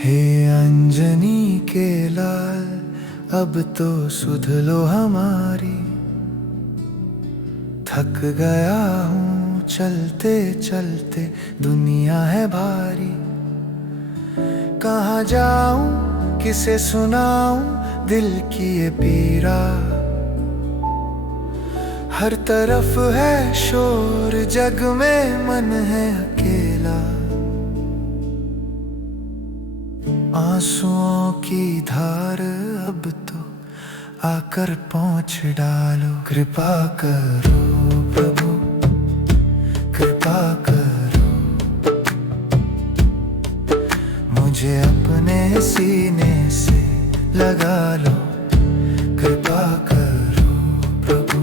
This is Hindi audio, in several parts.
हे अंजनी के लाल, अब तो सुध लो हमारी। थक गया हूँ चलते चलते, दुनिया है भारी। कहाँ जाऊं किसे सुनाऊं दिल की ये पीरा। हर तरफ है शोर, जग में मन है अकेला। आंसुओं की धार अब तो आकर पहुँच डालो। कृपा करो प्रभु, कृपा करो, मुझे अपने सीने से लगा लो। कृपा करो प्रभु।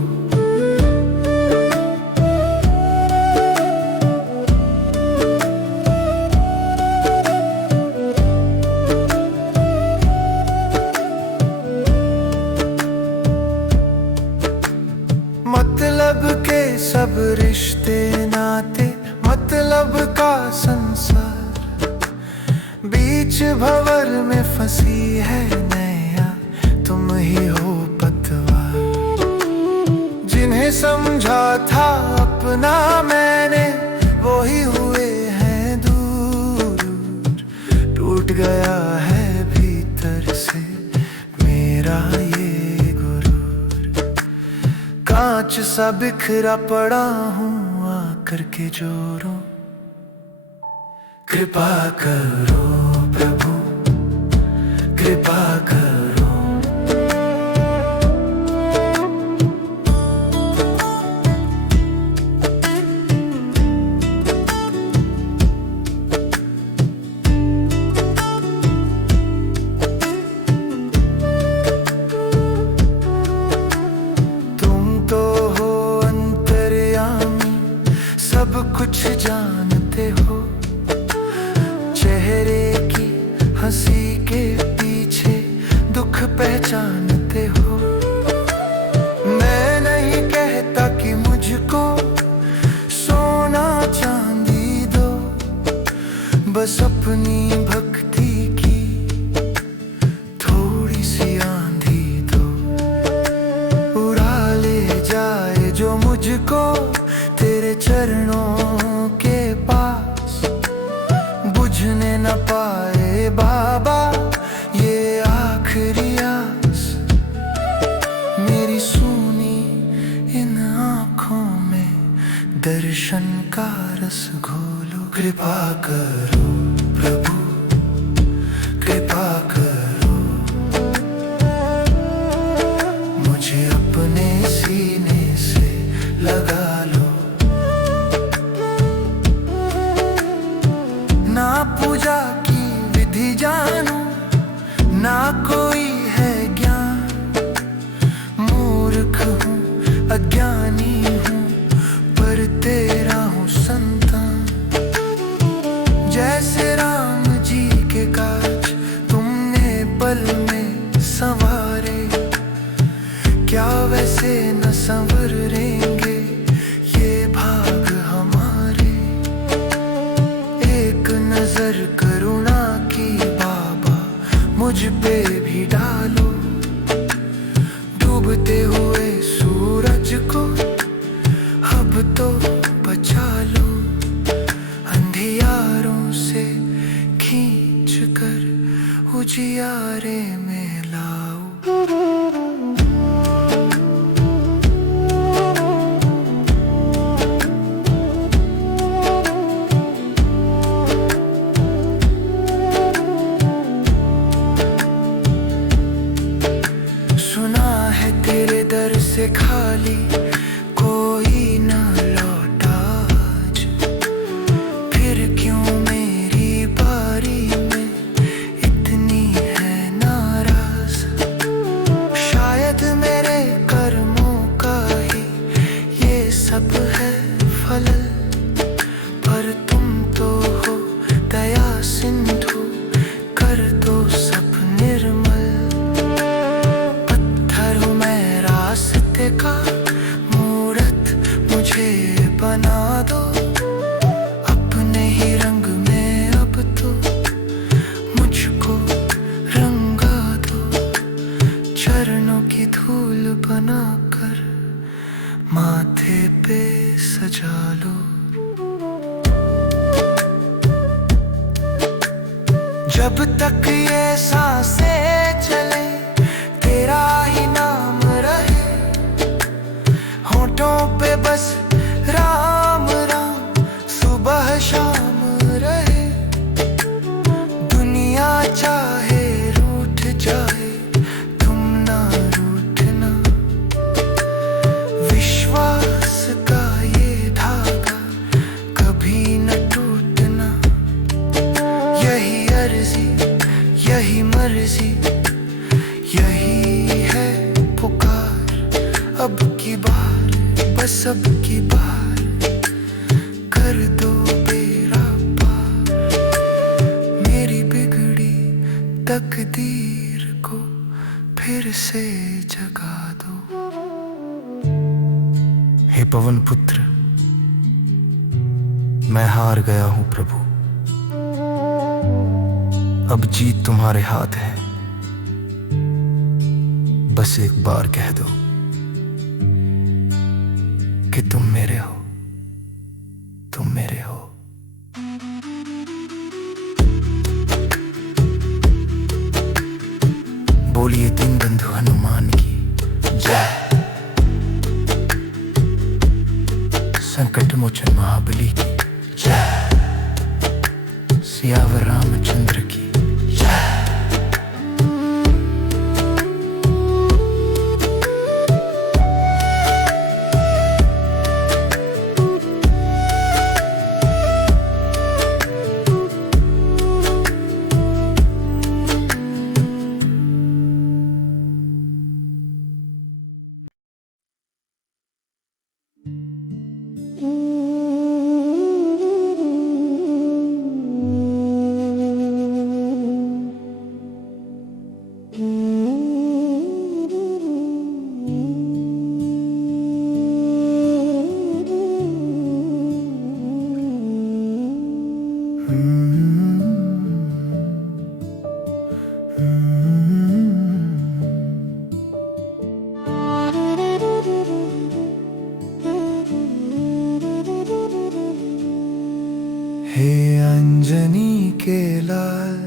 मतलब के सब रिश्ते नाते, मतलब का संसार। बीच भंवर में फंसी है नैया, तुम ही हो पतवार। जिन्हें समझा था अपना मैंने, वो ही हुए हैं दूर। टूट गया है भीतर से मेरा ये कांच सा बिखरा पड़ा हूँ, आकर के जोरों। कृपा करो प्रभु, कृपा करो। सब कुछ जानते हो, चेहरे की हंसी के पीछे दुख पहचानते हो। मैं नहीं कहता कि मुझको सोना चांदी दो, बस अपनी भक्ति की थोड़ी सी आंधी दो। उड़ा ले जाए जो मुझको तेरे चरणों के पास, बुझने न पाए बाबा ये आखिरी आस। मेरी सूनी इन आँखों में दर्शन का रस घोलो। कृपा करो प्रभु, कृपा करो, मुझे अपने सीने से लगा लो। ना पूजा की विधि जानू, ना कोई है ज्ञान। मूर्ख हूँ, अज्ञानी हूँ, पर तेरा हूँ संतान। जैसे राम जी के काज तुमने पल में संवारे, क्या वैसे न संवरेंगे ये भाग हमारे। एक नजर करुणा की बाबा मुझ पे भी डालो। डूबते हुए सूरज को अब तो बचा लो। अंधियारों से खींच कर उजियारे में लाओ। सुना है तेरे दर से खाली कोई ना लौटा आज। फिर क्यों मेरी बारी में इतनी है नाराज। शायद मेरे कर्मों का ही ये सब है फल, पर तुम तो हो दया सिंधु, कर दो सब निर्मल। पत्थर हूँ मैं रास्ते का, सजा लो। जब तक ये सांसें चले तेरा ही नाम रहे, होठों पे बस राम राम सुबह शाम रहे। दुनिया चाहे रूठ जाए तुम ना रूठना, विश्वास का ये धागा कभी न टूटना। यही अर्जी यही मर्जी यही है पुकार, अब की बार बस अब की बार कर दो बेड़ा पार। मेरी बिगड़ी तकदीर को फिर से जगा दो। हे पवन पुत्र, मैं हार गया हूं प्रभु, अब जीत तुम्हारे हाथ है। बस एक बार कह दो कि तुम मेरे हो, तुम मेरे हो। बोलिए दीन बंधु हनुमान की जय, संकट मोचन महाबली की जय, सियावर रामचंद्र की जय। हे अंजनी के लाल,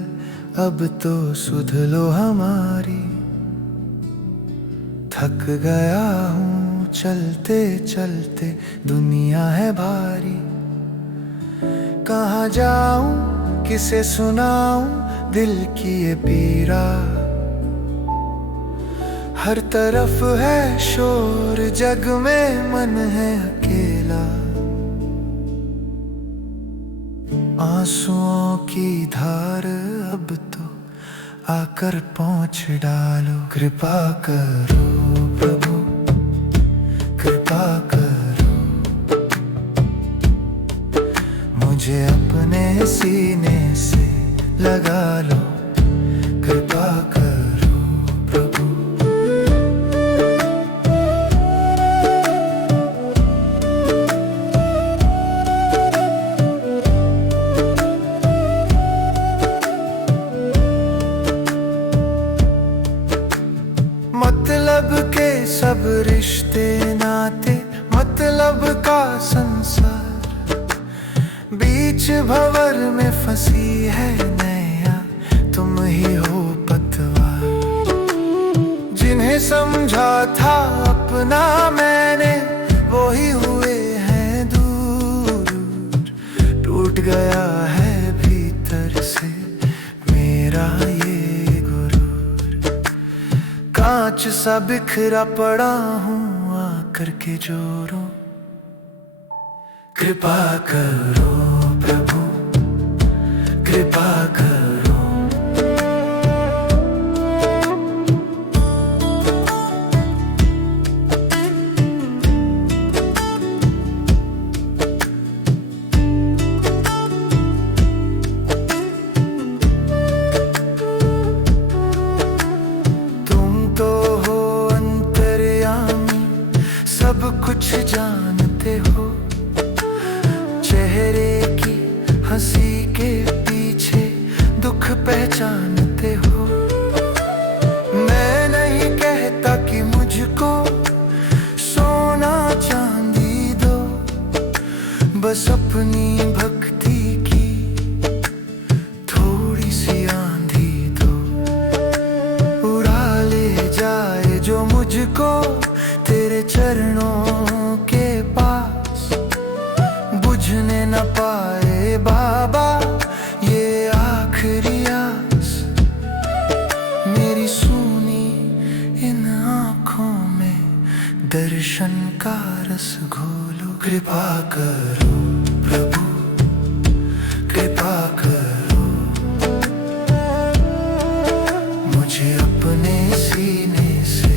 अब तो सुध लो हमारी। थक गया हूँ चलते चलते दुनिया है भारी। कहाँ जाऊं किसे सुनाऊं दिल की ये पीड़ा, हर तरफ है शोर जग में मन है अकेला। आंसुओं की धार अब तो आकर पहुंच डालो। कृपा करो प्रभु कृपा करो, मुझे अपने सीने से लगा लो। कृपा करो प्रभु। मतलब के सब रिश्ते नाते, मतलब का संसार, बीच भंवर में फंसी है नैया, तुम ही हो पतवार। जिन्हें समझा था अपना मैंने, वो ही हुए हैं दूर। टूट गया है भीतर से मेरा ये गुरूर। कांच सा बिखरा पड़ा हूँ आकर के जोरों। कृपा करो प्रभु कृपा करो। तुम तो हो अंतर्यामी, सब कुछ जानते हो। चेहरे की हंसी के पीछे दुख पहचानते हो। मैं नहीं कहता कि मुझको सोना चांदी दो, बस अपनी भक्ति की थोड़ी सी आंधी तो उड़ा ले जाए जो मुझको तेरे चरणों के पास। बुझने न पाए बाबा ये आखिरी आस, मेरी सूनी इन आँखों में दर्शन का रस घोलो। कृपा करो प्रभु, कृपा करो, मुझे अपने सीने से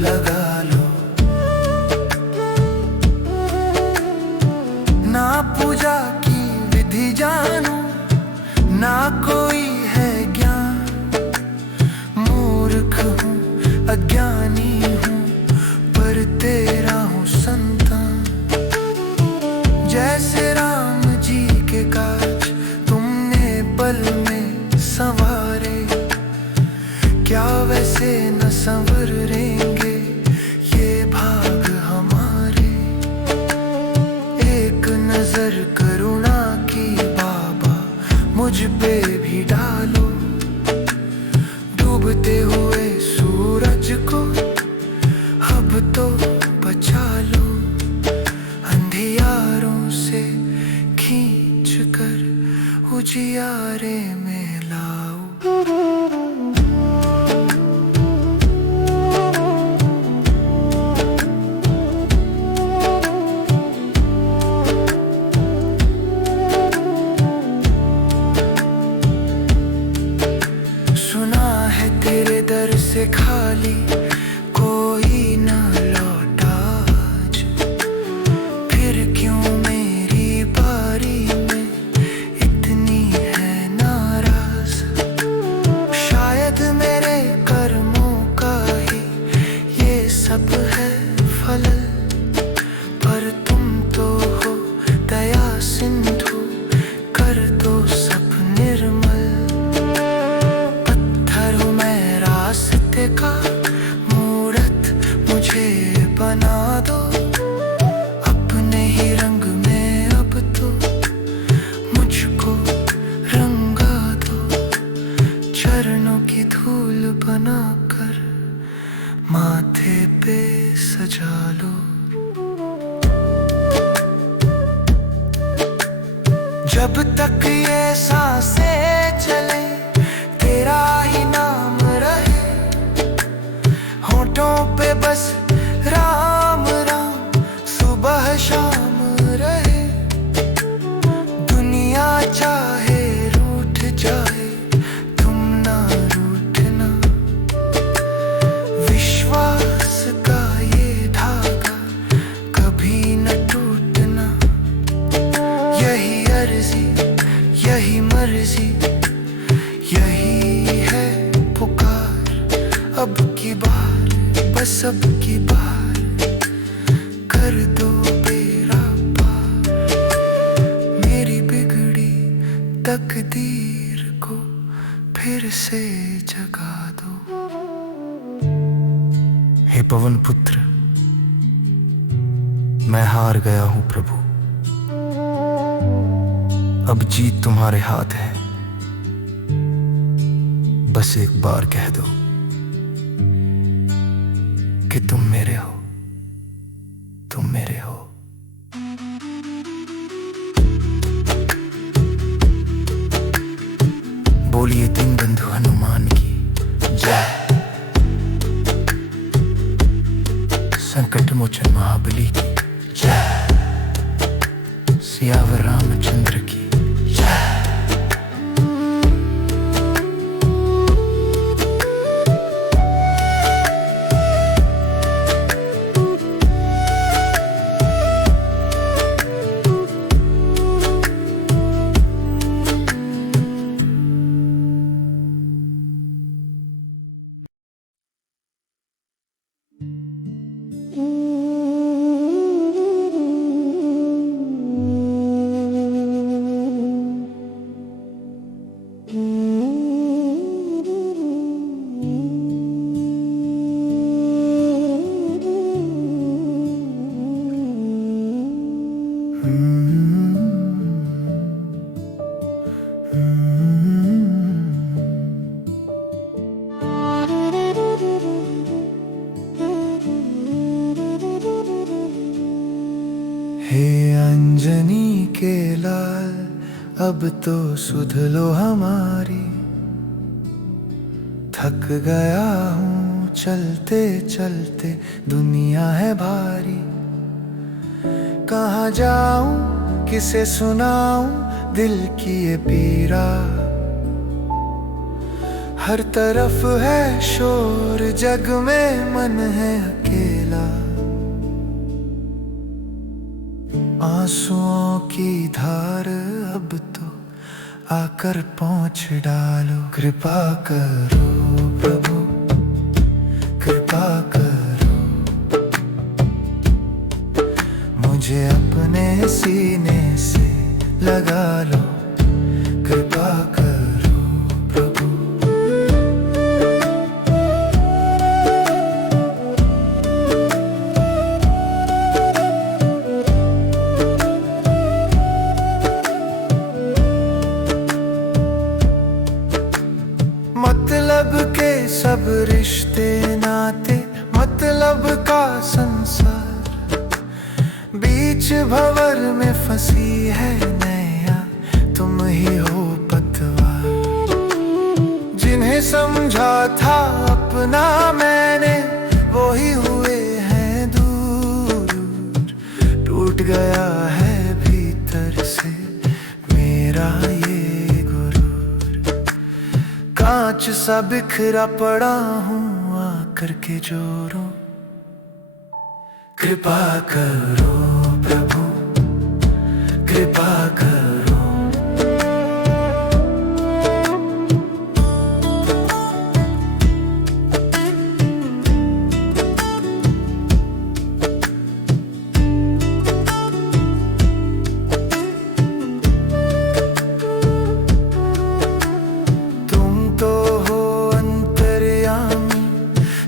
लगा लो। ना पूजा की विधि जानू, ना कोई है ज्ञान, मूर्ख हूँ अज्ञानी हूँ पर तेरा हूँ संतान। जैसे राम जी के काज तुमने पल में संवारे, क्या वैसे न संवरेंगे ये भाग हमारे। एक नजर करुणा की बाबा मुझ पे भी डालो, डूबते हुए सूरज को अब तो बचा लो। अंधियारों से खींच कर उजियारे में लाओ। सुना है तेरे दर से खाली कोई ना लौटा आज, फिर क्यों मेरी बारी में इतनी है नाराज। शायद मेरे कर्मों का ही ये सब है फल, पर तुम तो हो दया सिंधु कर दो सब निर्मल। पत्थर हूँ मैं रास्ते का, मूरत मुझे बना दो। अपने ही रंग में अब तो मुझको रंगा दो। चरणों की धूल बनाकर माथे पे सजा लो। जब तक ये सांसें चले तेरा ही नाम रहे, होठों पे बस राम राम सुबह शाम रहे। दुनिया चाहे रूठ जाए तुम ना रूठना, विश्वास का ये धागा कभी न टूटना। यही अर्जी यही मर्जी यही है पुकार, अब की बार बस अब की बार कर दो बेड़ा पार। मेरी बिगड़ी तकदीर को फिर से जगा दो। हे पवन पुत्र, मैं हार गया हूँ प्रभु, अब जीत तुम्हारे हाथ है। बस एक बार कह दो कि तुम मेरे हो, तुम मेरे हो। बोलिए तीन बंधु हनुमान की जय। संकट मोचन महाबली की जय। सियावर रामचंद्र की जय। अब तो सुध लो हमारी। थक गया हूँ चलते चलते, दुनिया है भारी। कहाँ जाऊं किसे सुनाऊं दिल की ये पीरा। हर तरफ है शोर, जग में मन है अकेला। आंसुओं की धार अब तो आकर पहुंच डालो। कृपा करो प्रभु, कृपा करो, मुझे अपने सीने से लगा लो। कृपा करो प्रभु। मतलब के सब रिश्ते नाते, मतलब का संसार। बीच भंवर में फंसी है नैया, तुम ही हो पतवार। जिन्हें समझा था अपना मैंने, वो ही हुए हैं दूर। टूट गया है भीतर से मेरा ये कांच सा बिखरा पड़ा हूँ, आकर के जोरों। कृपा करो प्रभु, कृपा करो।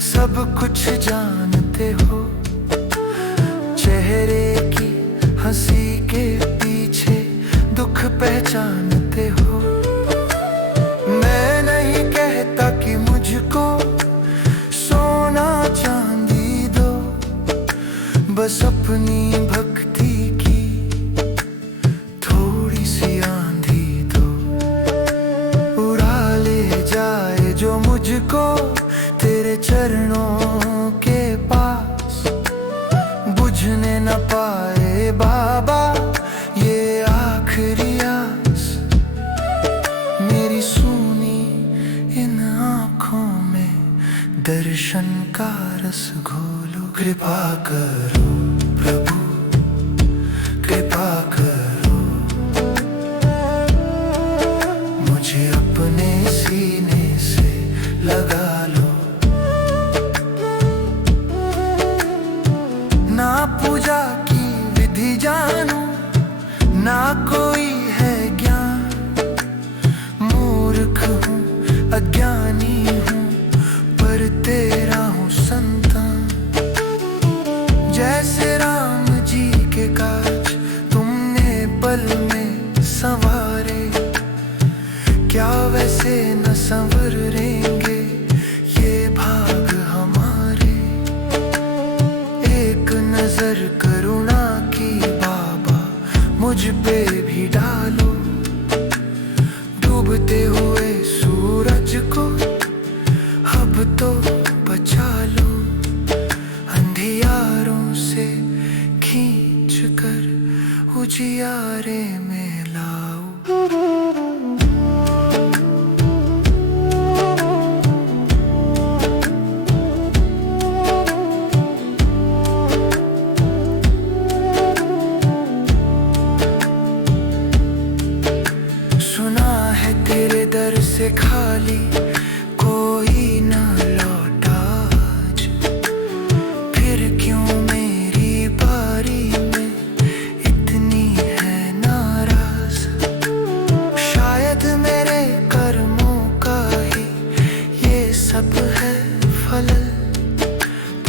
सब कुछ जानते हो, चेहरे की हंसी के पीछे दुख पहचानते हो। मैं नहीं कहता कि मुझको सोना चांदी दो, बस अपनी भक्ति की थोड़ी सी आंधी दो। उड़ा ले जाए जो मुझको तेरे चरणों के पास, बुझने न पाए बाबा ये आखिरी आस। मेरी सूनी इन आँखों में दर्शन का रस घोलो। कृपा करो प्रभु, कृपा करो, मुझे अपने सीने से लगा लो। ना पूजा की विधि जानू, ना कोई है ज्ञान। मूर्ख हूँ, अज्ञानी हूँ, पर तेरा हूँ संतान। जैसे राम जी के काज तुमने पल में संवारे, क्या वैसे न संवरेंगे ये भाग हमारे। एक नजर करुणा की बाबा मुझ पे भी डालो। डूबते हुए सूरज को अब तो बचा लो। अंधियारों से खींच कर उजियारे में लाओ। सुना है तेरे दर से खाली कोई ना लौटा आज। फिर क्यों मेरी बारी में इतनी है नाराज। शायद मेरे कर्मों का ही ये सब है फल,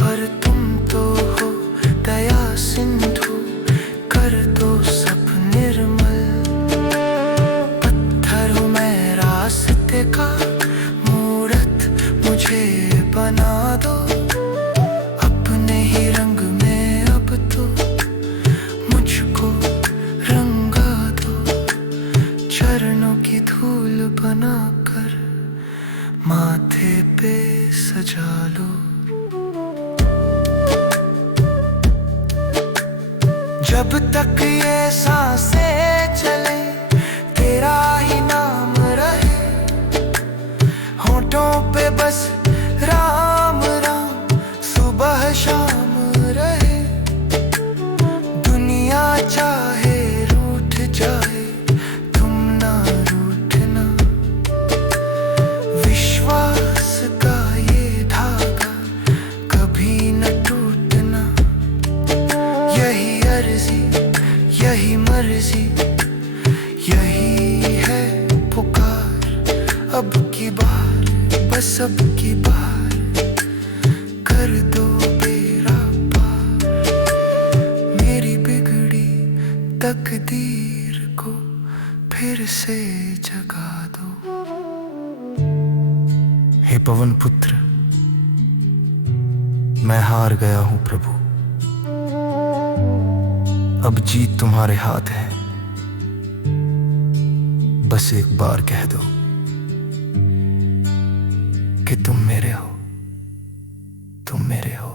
पर तुम तो हो दया सिंधु, कर दो सब निर्मल। का मूरत मुझे बना दो, अपने ही रंग में अब तो मुझको रंगा दो। माथे पे सजा लो। जब तक ये सांसें चले तेरा ही नाम रहे, होठों पे बस राम राम सुबह शाम रहे। दुनिया चाहे रूठ जाए तुम ना रूठना, विश्वास का ये धागा कभी न टूटना। यही अर्जी यही मर्जी यही है पुकार, अब की बार बस अब की बार कर दो बेड़ा पार। मेरी बिगड़ी तकदीर को फिर से जगा दो। हे पवन पुत्र, मैं हार गया हूं प्रभु, अब जीत तुम्हारे हाथ है। बस एक बार कह दो कि तुम मेरे हो, तुम मेरे हो।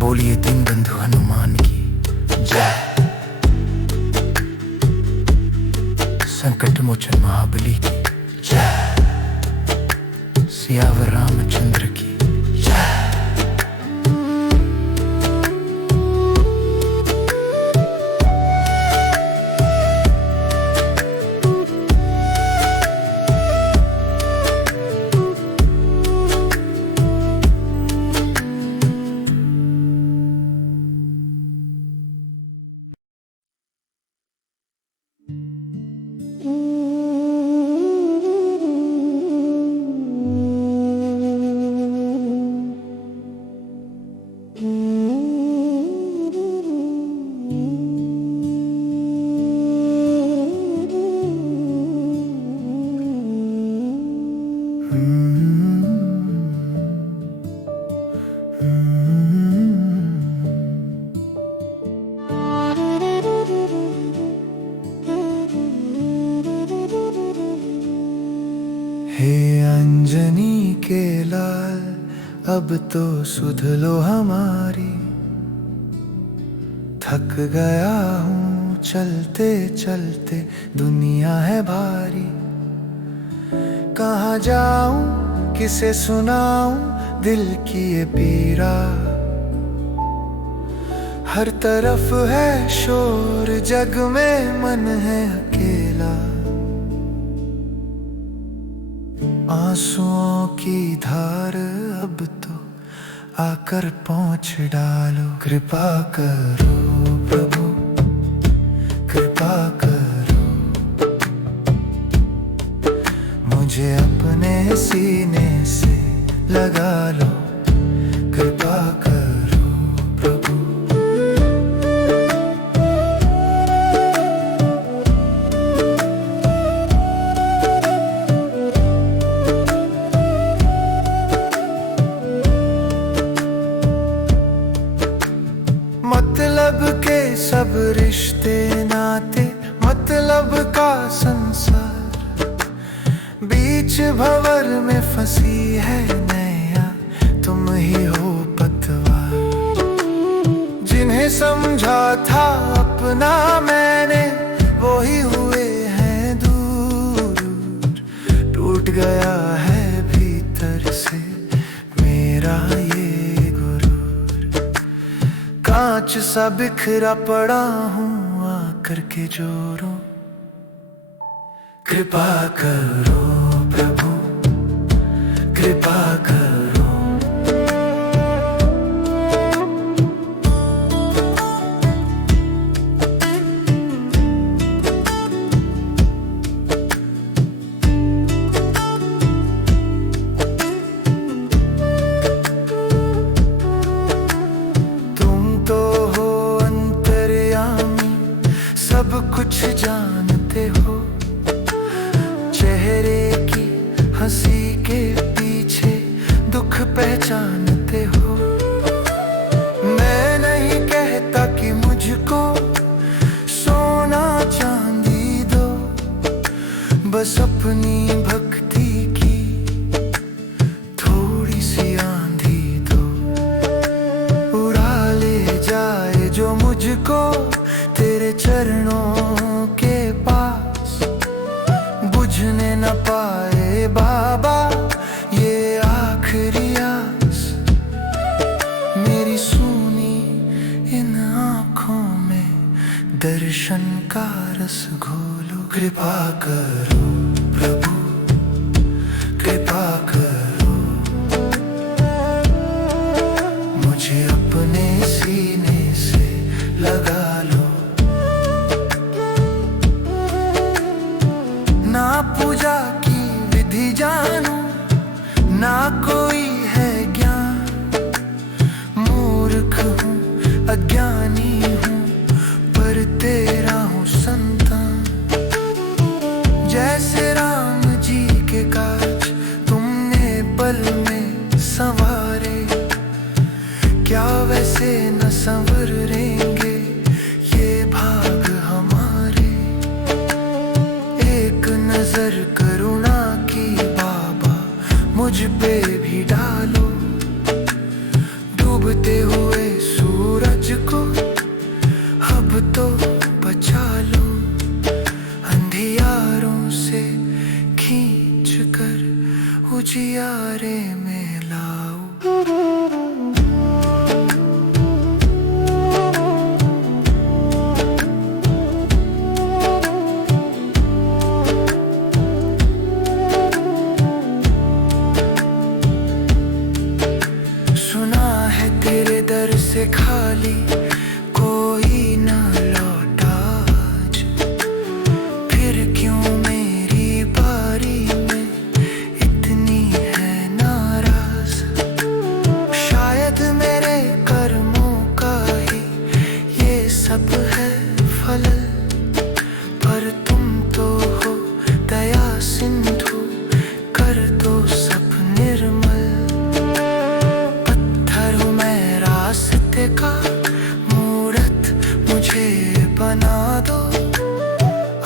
बोलिए दीन बंधु हनुमान की जय। संकट मोचन महाबली की जय। सियावर रामचंद्र की जय। हे अंजनी के लाल, अब तो सुध लो हमारी। थक गया हूँ चलते चलते दुनिया है भारी। कहाँ जाऊं किसे सुनाऊं दिल की ये पीरा। हर तरफ है शोर जग में मन है अकेला। आंसुओं की धार अब तो आकर पहुँच डालो। कृपा करो प्रभु कृपा करो, मुझे अपने सीने से लगा लो। कृपा करो प्रभु। मतलब के सब रिश्ते नाते, मतलब का संसार। बीच भंवर में फंसी है नैया, तुम ही हो पतवार। जिन्हें समझा था अपना मैंने, वो ही हुए हैं दूर। टूट गया है भीतर से मेरा ये कांच सा बिखरा पड़ा हूँ, आकर के जोरों। कृपा करो प्रभु कृपा करो। सब कुछ जानते हो, चेहरे की हंसी के पीछे दुख पहचानते हो। मैं नहीं कहता कि मुझको सोना चाहिए, सांस घोलो। कृपा करो प्रभु, कृपा करो, मुझे अपने सीने से लगा लो। ना पूजा की विधि जानूं, ना कोई है ज्ञान, मूर्ख हूँ, अज्ञानी हूँ, पर तेरा हूँ संतान। जैसे राम जी के काज तुमने पल में संवारे, क्या वैसे न संवरेंगे ये भाग हमारे। एक नजर करुणा की बाबा मुझ पे भी डालो। डूबते हुए सूरज को अब तो बचा लो। अंधियारों से खींच कर उजियारे में लाओ। सुना है तेरे दर से खाली कोई ना लौटा आज, फिर क्यों मेरी बारी में इतनी है नाराज। शायद मेरे कर्मों का ही ये सब है फल, पर तुम तो हो दया सिंधु, कर दो सब निर्मल। पत्थर हूँ मैं रास्ते का, मूरत मुझे बना दो।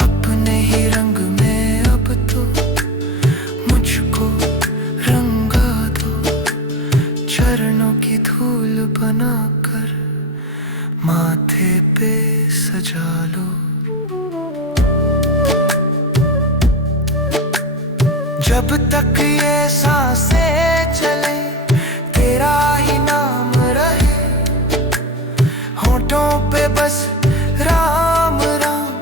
अपने ही रंग में अब तो मुझको रंगा दो। चरणों की धूल बनाकर माथे पे सजा लो। जब तक ये सांसें चले तेरा ही नाम रहे, होठों पे बस राम राम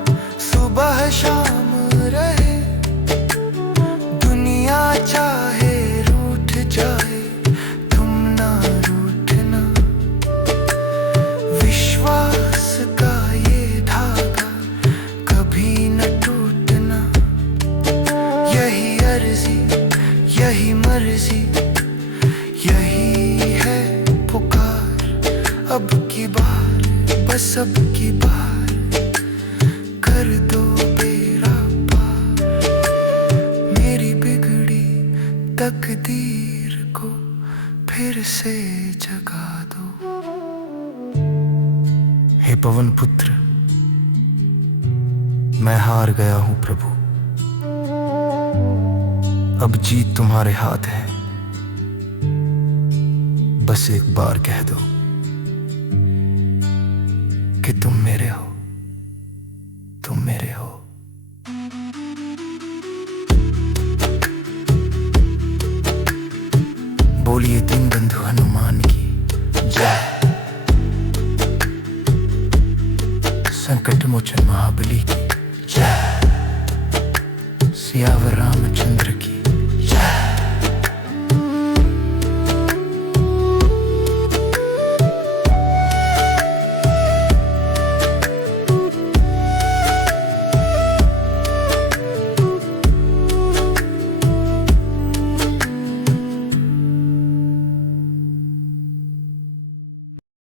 सुबह शाम रहे। दुनिया चाहे रूठ जाए तुम ना रूठना। विश्वास का ये धागा कभी न टूटना। यही अर्जी, यही मर्जी, यही है पुकार। अब की बार, बस अब की बार कर दो बेड़ा पार। मेरी बिगड़ी तकदीर को फिर से जगा दो। हे पवन पुत्र, मैं हार गया हूँ प्रभु। अब जीत तुम्हारे हाथ है, बस एक बार कह दो कि तुम मेरे हो, तुम मेरे हो। बोलिए तीन बंधु हनुमान की जय। संकट मोचन महाबली की जय। सियावर